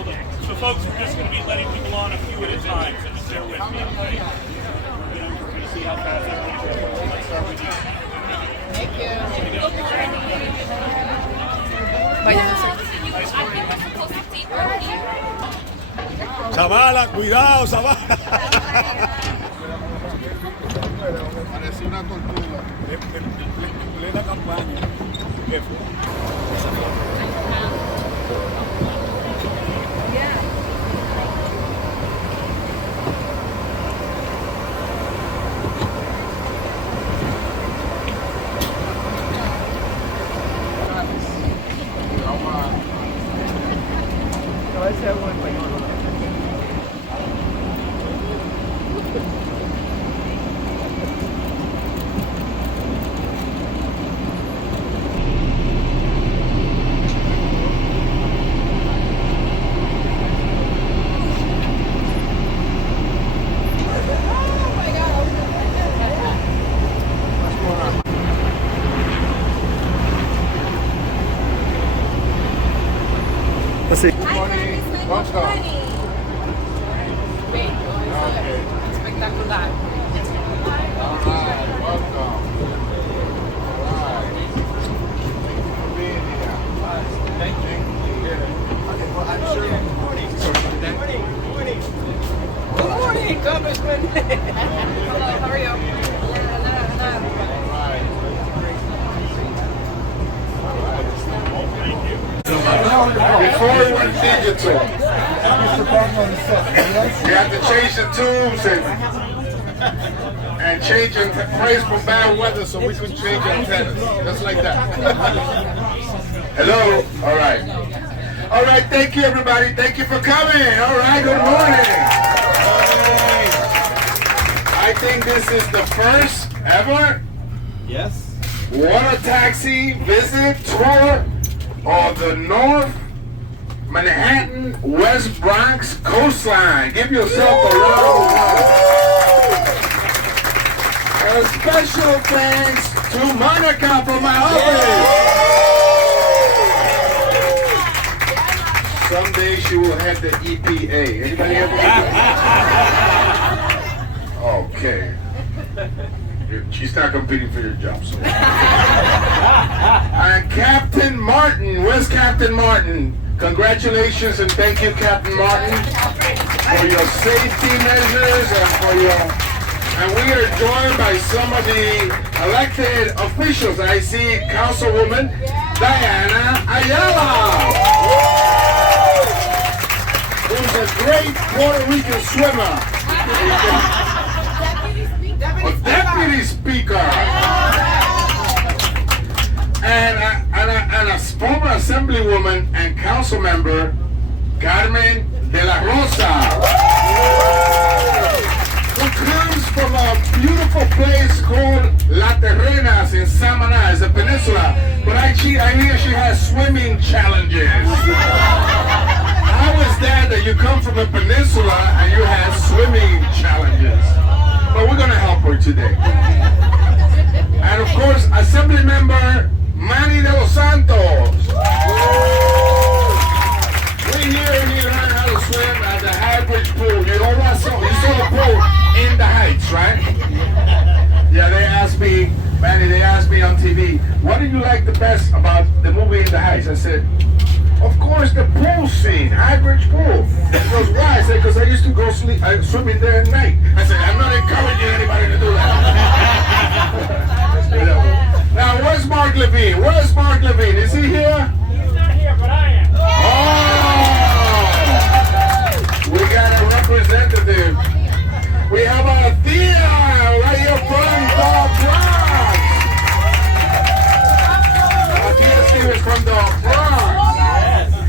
So the folks are just going to be letting people on a few at a time, so just bear with me, okay? You know, we're going to see how fast everybody goes. Let's start with you. Thank you. Zavala, cuidado, Zavala. Parece una tortuga. En plena campaña. ¿Qué fue? Hi, Welcome. Espectacular. All right, welcome. All right. Thank you for being here. Thank you. I'm sure. Good morning. Good morning, Congressman. Hello, how are you? Before we went digital, you have to change the tubes and change and praise for bad weather so we can change antennas. Just like that. Hello? All right. All right, thank you everybody. Thank you for coming. All right, good morning. I think this is the first ever water taxi visit tour of the North Manhattan, West Bronx coastline. Give yourself a round of applause. A special thanks to Monica from my office. Someday she will head the EPA. Anybody ever? Okay. She's not competing for your job. So. And Captain Martin, where's Captain Martin? Congratulations and thank you, Captain Martin, for your safety measures and for your. And we are joined by some of the elected officials. I see Councilwoman Diana Ayala, who's a great Puerto Rican swimmer. A deputy speaker and a former assemblywoman and council member, Carmen de la Rosa, who comes from a beautiful place called La Terrenas in Samaná, it's a peninsula, but I hear she has swimming challenges. How is that you come from a peninsula and you have swimming challenges? But we're going to help her today. And of course, Assembly Member Manny de los Santos. We here he learned how to swim at the High Bridge pool. You saw the pool in the Heights, right? Yeah, they asked me, Manny, they asked me on TV, what do you like the best about the movie In the Heights? I said, of course, the pool scene, High Bridge pool. He goes, why? I said, because I used to go swimming there at night. I said, I'm not encouraging anybody to do that. Now, where's Mark Levine? Where's Mark Levine? Is he here? He's not here, but I am. Oh! We got a representative. We have a Thea right here from the Bronx. Thea Stevens from the Bronx.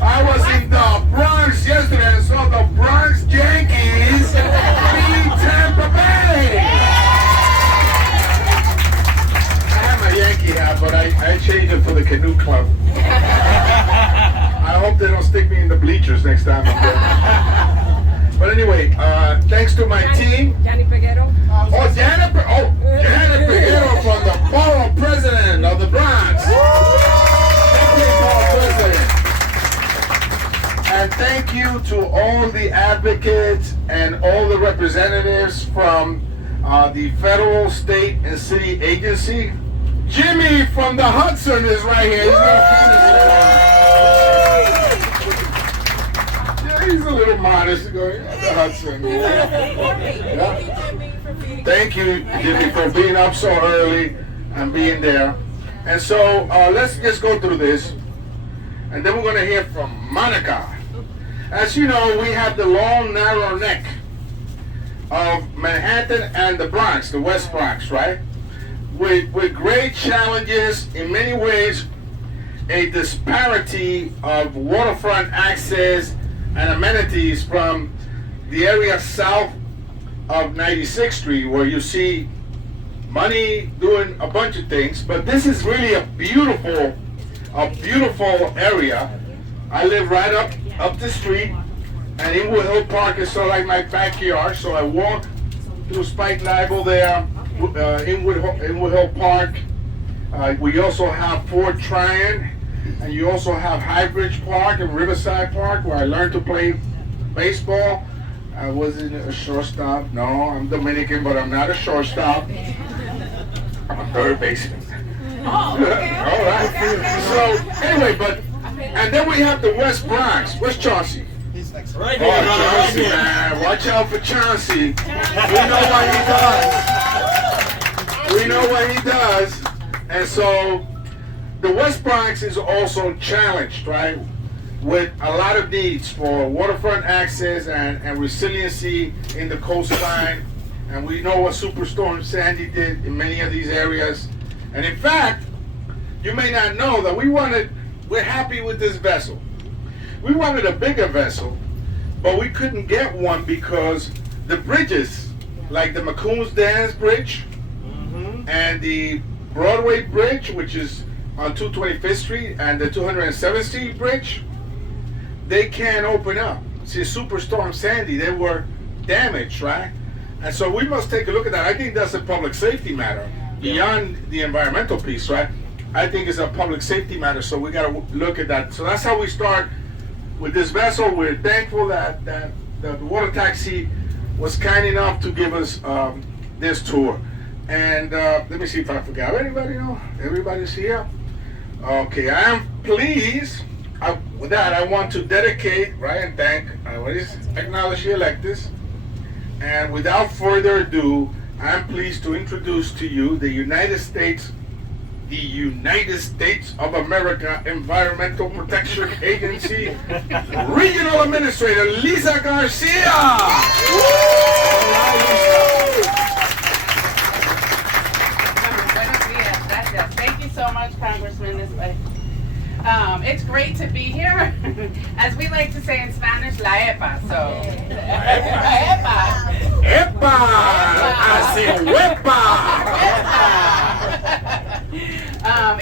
I was in the Bronx yesterday and saw the Bronx Yankees beat Tampa Bay. I have my Yankee hat, but I changed it for the Canoe Club. I hope they don't stick me in the bleachers next time I'm there. But anyway, thanks to my team. Johnny Peguero. Janet Peguero from the borough president of the Bronx. Deputy borough president. And thank you to all the advocates and all the representatives from the federal, state, and city agency. Jimmy from the Hudson is right here. He's a little modest. Going, the Hudson. Yeah. Thank you, Jimmy, for being up so early and being there. And so let's just go through this. And then we're going to hear from Monica. As you know, we have the long, narrow neck of Manhattan and the Bronx, the West Bronx, right? With great challenges, in many ways, a disparity of waterfront access and amenities from the area south of 96th Street, where you see money doing a bunch of things, but this is really a beautiful area. I live right up the street, and Inwood Hill Park is sort of like my backyard, so I walk through Spike Libel there, Inwood Hill Park. We also have Fort Tryon, and you also have Highbridge Park and Riverside Park, where I learned to play baseball. I wasn't a shortstop. No, I'm Dominican, but I'm not a shortstop. I'm a third baseman. Oh, okay. All right. So anyway, and then we have the West Bronx. Where's Chauncey? Right Oh, here, Chauncey, man. Watch out for Chauncey. We know what he does. We know what he does. And so the West Bronx is also challenged, right? With a lot of needs for waterfront access and resiliency in the coastline. And we know what Superstorm Sandy did in many of these areas. And in fact, you may not know that we're happy with this vessel. We wanted a bigger vessel, but we couldn't get one because the bridges, like the McCoon's Dance Bridge and the Broadway Bridge, which is on 225th Street, and the 207th Street Bridge, they can't open up. See, Superstorm Sandy, they were damaged, right? And so we must take a look at that. I think that's a public safety matter. Beyond the environmental piece, right? I think it's a public safety matter, so we got to look at that. So that's how we start with this vessel. We're thankful that the water taxi was kind enough to give us this tour. And let me see if I forgot anybody. Everybody's here. Okay, I am pleased. With that, I want to dedicate, right, and thank, acknowledge the electors. And without further ado, I'm pleased to introduce to you the United States of America Environmental Protection Agency Regional Administrator Lisa Garcia. Thank you so much, Congressman Espaillat. It's great to be here. As we like to say in Spanish, la EPA. So, Epa! I say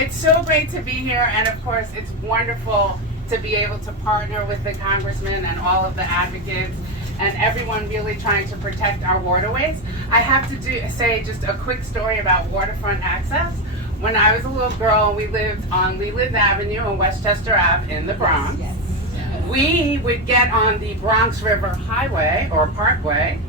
It's so great to be here, and of course, it's wonderful to be able to partner with the congressman and all of the advocates and everyone really trying to protect our waterways. I have to say just a quick story about waterfront access. When I was a little girl, we lived on Leland Avenue and Westchester Ave in the Bronx. Yes. We would get on the Bronx River Highway or Parkway,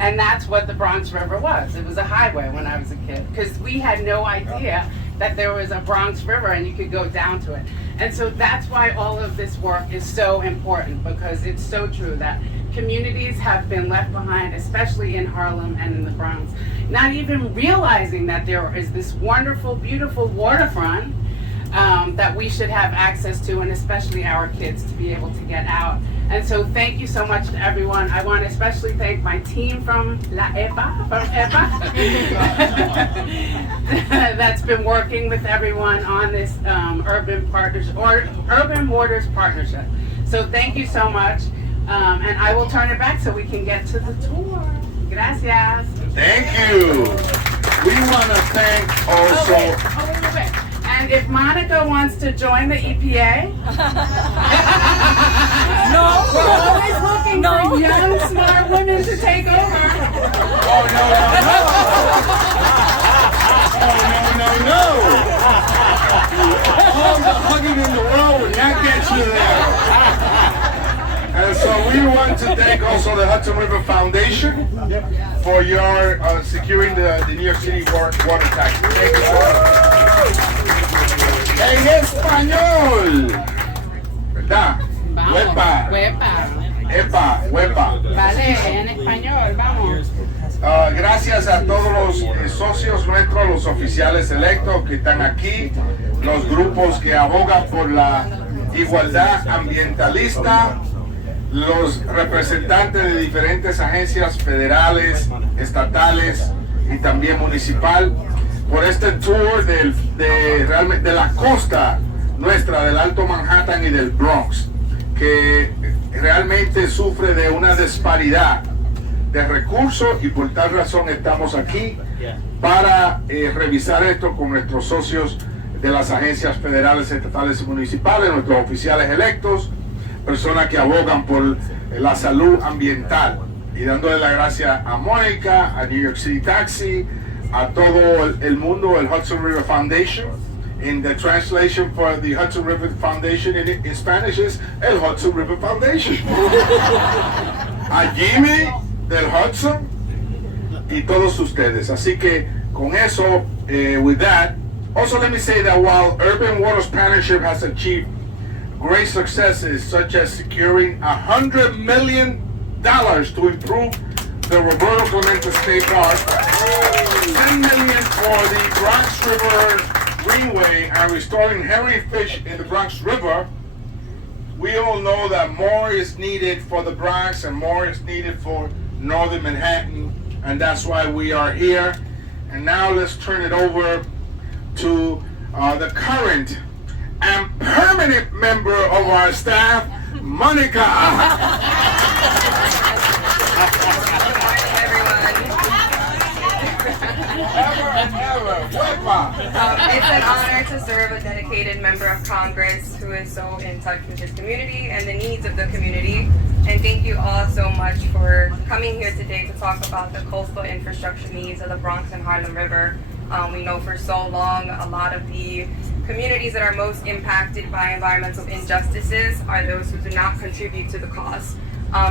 and that's what the Bronx River was. It was a highway when I was a kid, because we had no idea that there was a Bronx River and you could go down to it. And so that's why all of this work is so important, because it's so true that communities have been left behind, especially in Harlem and in the Bronx, not even realizing that there is this wonderful, beautiful waterfront that we should have access to, and especially our kids to be able to get out. And so thank you so much to everyone. I want to especially thank my team from La EPA, that's been working with everyone on this urban waters partnership. So thank you so much. And I will turn it back so we can get to the tour. Gracias. Thank you. We want to thank also. Wait. And if Monica wants to join the EPA, no, we're always looking for young, smart women to take over. Oh, no. No. All the hugging in the world would not get you there. we want to thank also the Hudson River Foundation for your securing the New York City water tax. Thank you so much. En español, ¿verdad? Huepa. Epa, huepa. Vale, en español, vamos. Gracias a todos los socios nuestros, los oficiales electos que están aquí, los grupos que abogan por la igualdad ambientalista, los representantes de diferentes agencias federales, estatales y también municipal, por este tour de la costa nuestra, del Alto Manhattan y del Bronx, que realmente sufre de una disparidad de recursos, y por tal razón estamos aquí para revisar esto con nuestros socios de las agencias federales, estatales y municipales, nuestros oficiales electos, personas que abogan por la salud ambiental, y dándole la gracia a Mónica, a New York City Taxi, a todo el mundo, el Hudson River Foundation. In the translation for the Hudson River Foundation in Spanish is El Hudson River Foundation. A Jimmy del Hudson y todos ustedes. Así que con eso, with that, also let me say that while Urban Waters Partnership has achieved great successes such as securing $100 million to improve the Roberto Clemente State Park, $10 million for the Bronx River Greenway and restoring herring fish in the Bronx River, we all know that more is needed for the Bronx and more is needed for Northern Manhattan, and that's why we are here. And now let's turn it over to the current and permanent member of our staff, Monica. It's an honor to serve a dedicated member of Congress who is so in touch with his community and the needs of the community. And thank you all so much for coming here today to talk about the coastal infrastructure needs of the Bronx and Harlem River. We know for so long a lot of the communities that are most impacted by environmental injustices are those who do not contribute to the cause.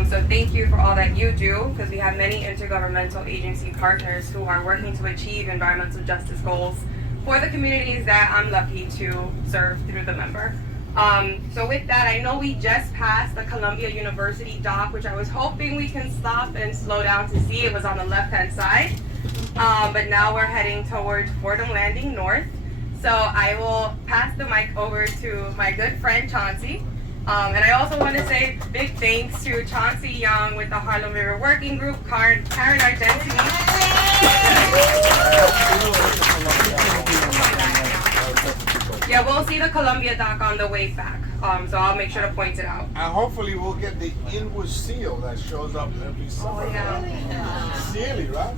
So thank you for all that you do, because we have many intergovernmental agency partners who are working to achieve environmental justice goals for the communities that I'm lucky to serve through the member. So with that, I know we just passed the Columbia University dock, which I was hoping we can stop and slow down to see. It was on the left-hand side. But now we're heading towards Fordham Landing North. So I will pass the mic over to my good friend Chauncey. And I also want to say big thanks to Chauncey Young with the Harlem River Working Group, Karen Argenti. Yeah, we'll see the Columbia dock on the way back. So I'll make sure to point it out. And hopefully we'll get the inward seal that shows up every summer. Silly, right?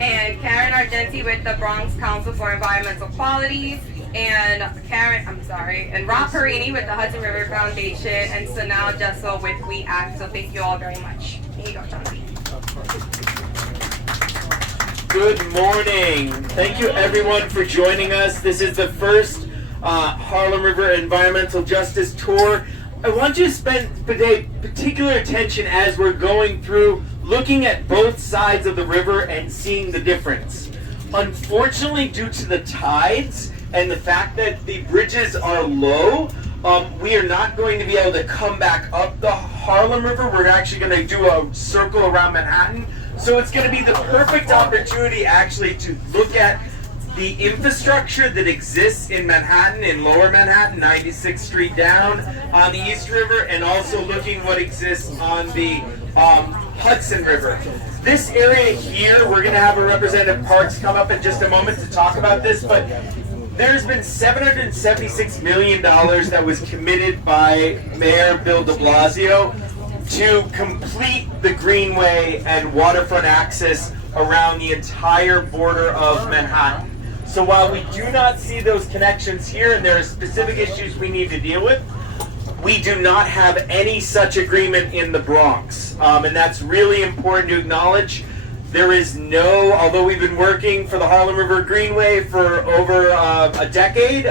And Karen Argenti with the Bronx Council for Environmental Quality, and and Rob Perini with the Hudson River Foundation, and Sanal Jessel with We Act. So thank you all very much. Here you go, Chauncey. Good morning. Thank you everyone for joining us. This is the first Harlem River Environmental Justice Tour. I want you to spend today particular attention as we're going through looking at both sides of the river and seeing the difference. Unfortunately, due to the tides and the fact that the bridges are low, we are not going to be able to come back up the Harlem River. We're actually going to do a circle around Manhattan. So it's going to be the perfect opportunity actually to look at the infrastructure that exists in Manhattan, in Lower Manhattan, 96th Street down on the East River, and also looking what exists on the Hudson River. This area here, we're going to have a representative Parks come up in just a moment to talk about this, but there's been $776 million that was committed by Mayor Bill de Blasio to complete the greenway and waterfront access around the entire border of Manhattan. So while we do not see those connections here, and there are specific issues we need to deal with, we do not have any such agreement in the Bronx. And that's really important to acknowledge. There is no, although we've been working for the Harlem River Greenway for over a decade,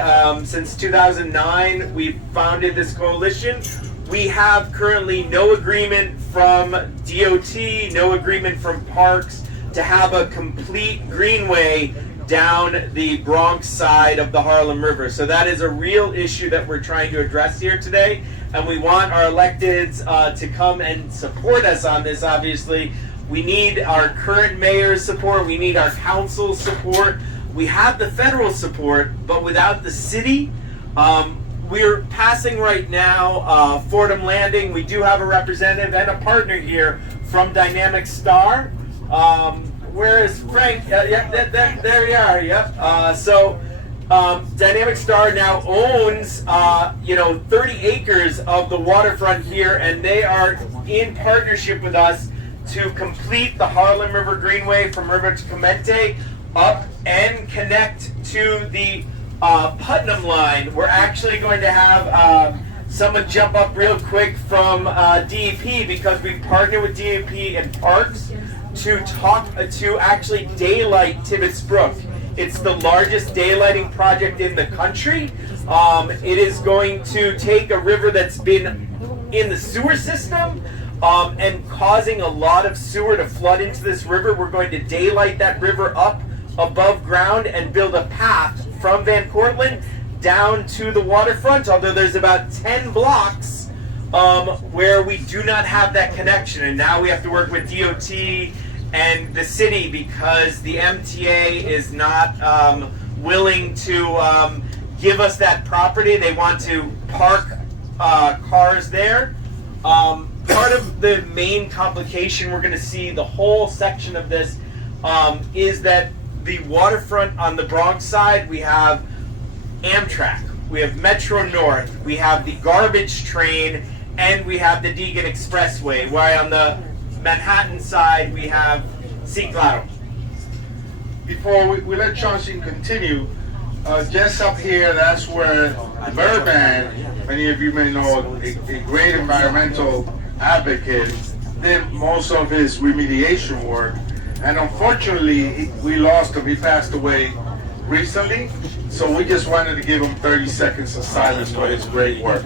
since 2009, we founded this coalition. We have currently no agreement from DOT, no agreement from Parks to have a complete greenway down the Bronx side of the Harlem River. So that is a real issue that we're trying to address here today, and we want our electeds to come and support us on this. Obviously, we need our current mayor's support, we need our council's support. We have the federal support, but without the city, we're passing right now Fordham Landing. We do have a representative and a partner here from Dynamic Star. Where is Frank? Yeah, there we are. Yep. Dynamic Star now owns 30 acres of the waterfront here, and they are in partnership with us to complete the Harlem River Greenway from River to Clemente up and connect to the Putnam line. We're actually going to have someone jump up real quick from DEP, because we partner with DEP and Parks to actually daylight Tibbetts Brook. It's the largest daylighting project in the country. It is going to take a river that's been in the sewer system and causing a lot of sewer to flood into this river. We're going to daylight that river up above ground and build a path from Van Cortlandt down to the waterfront, although there's about 10 blocks where we do not have that connection, and now we have to work with DOT and the city because the MTA is not willing to give us that property. They want to park cars there. Part of the main complication we're going to see, the whole section of this, is that the waterfront on the Bronx side, we have Amtrak, we have Metro North, we have the garbage train, and we have the Deegan Expressway, while on the Manhattan side we have Ciclado. Before we let Chauncey continue, just up here, that's where Burbank, many of you may know, a great environmental advocate, did most of his remediation work. And unfortunately, we lost him. He passed away recently. So we just wanted to give him 30 seconds of silence for his great work.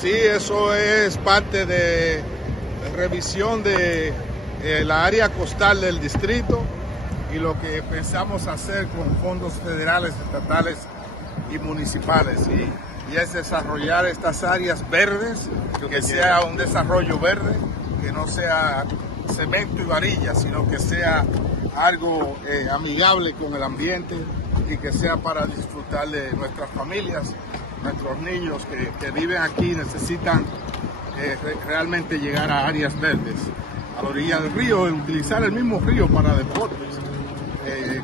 Sí, eso es parte de revisión de la área costal del distrito y lo que pensamos hacer con fondos federales, estatales y municipales. Y es desarrollar estas áreas verdes, que sea un desarrollo verde, que no sea cemento y varilla, sino que sea algo amigable con el ambiente y que sea para disfrutar de nuestras familias. Nuestros niños que viven aquí necesitan realmente llegar a áreas verdes, a la orilla del río, utilizar el mismo río para deportes,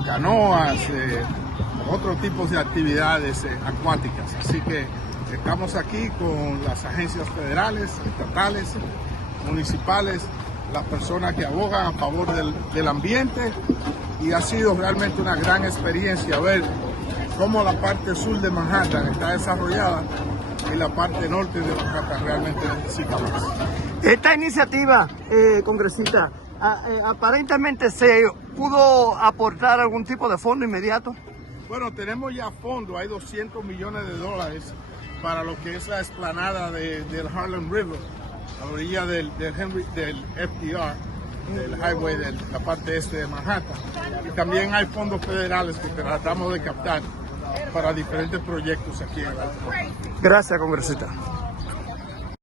canoas, otros tipos de actividades acuáticas. Así que estamos aquí con las agencias federales, estatales, municipales, las personas que abogan a favor del ambiente, y ha sido realmente una gran experiencia ver cómo la parte sur de Manhattan está desarrollada y la parte norte de Manhattan realmente necesita más. Esta iniciativa, congresista, aparentemente se pudo aportar algún tipo de fondo inmediato. Bueno, tenemos ya fondos, hay $200 millones para lo que es la explanada del Harlem River, a la orilla del FDR, del highway de la parte este de Manhattan. Y también hay fondos federales que tratamos de captar para diferentes proyectos aquí en el Alto. Gracias, congresista.